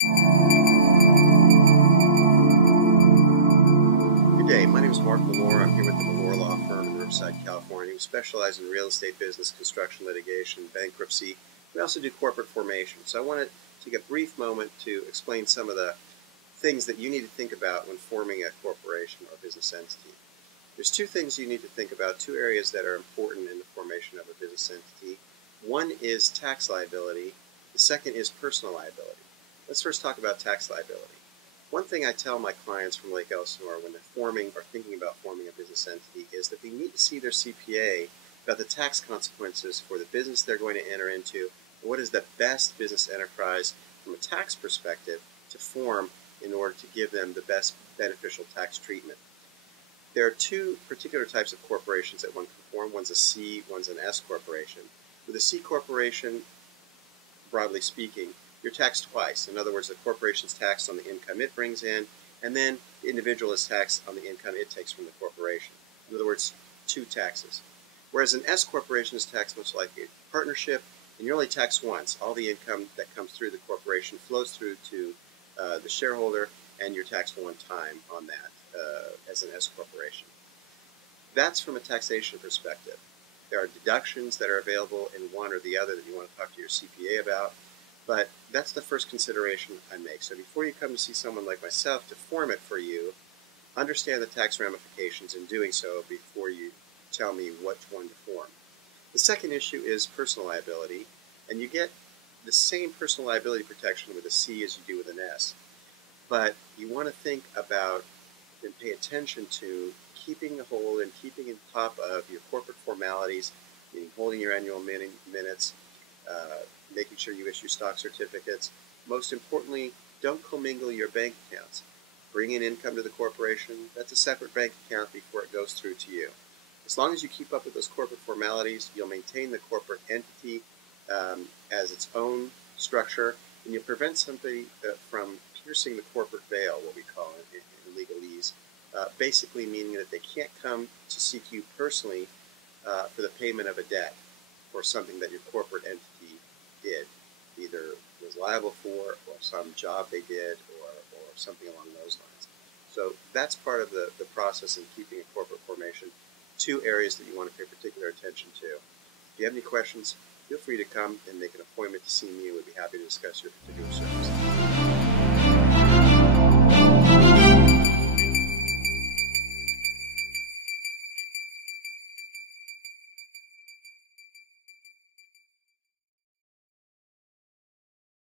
Good day. My name is Mark Malore. I'm here with the Malore Law Firm in Riverside, California. We specialize in real estate business, construction litigation, bankruptcy. We also do corporate formation. So I wanted to take a brief moment to explain some of the things that you need to think about when forming a corporation or business entity. There's two things you need to think about, two areas that are important in the formation of a business entity. One is tax liability. The second is personal liability. Let's first talk about tax liability. One thing I tell my clients from Lake Elsinore when they're forming or thinking about forming a business entity is that they need to see their CPA about the tax consequences for the business they're going to enter into, and what is the best business enterprise from a tax perspective to form in order to give them the best beneficial tax treatment. There are two particular types of corporations that one can form. One's a C, one's an S corporation. With a C corporation, broadly speaking, you're taxed twice. In other words, the corporation's taxed on the income it brings in, and then the individual is taxed on the income it takes from the corporation. In other words, two taxes. Whereas an S corporation is taxed much like a partnership, and you're only taxed once. All the income that comes through the corporation flows through to the shareholder, and you're taxed one time on that as an S corporation. That's from a taxation perspective. There are deductions that are available in one or the other that you want to talk to your CPA about. But that's the first consideration I make. So before you come to see someone like myself to form it for you, understand the tax ramifications in doing so before you tell me which one to form. The second issue is personal liability, and you get the same personal liability protection with a C as you do with an S. But you want to think about and pay attention to keeping a hold and keeping on top of your corporate formalities, meaning holding your annual minutes, making sure you issue stock certificates. Most importantly, don't commingle your bank accounts. Bring in income to the corporation. That's a separate bank account before it goes through to you. As long as you keep up with those corporate formalities, you'll maintain the corporate entity as its own structure, and you'll prevent somebody from piercing the corporate veil, what we call it in legalese, basically meaning that they can't come to seek you personally for the payment of a debt or something that your corporate entity did, either was liable for, or some job they did, or something along those lines. So that's part of the process in keeping a corporate formation. Two areas that you want to pay particular attention to. If you have any questions, feel free to come and make an appointment to see me. We'd be happy to discuss your particular service.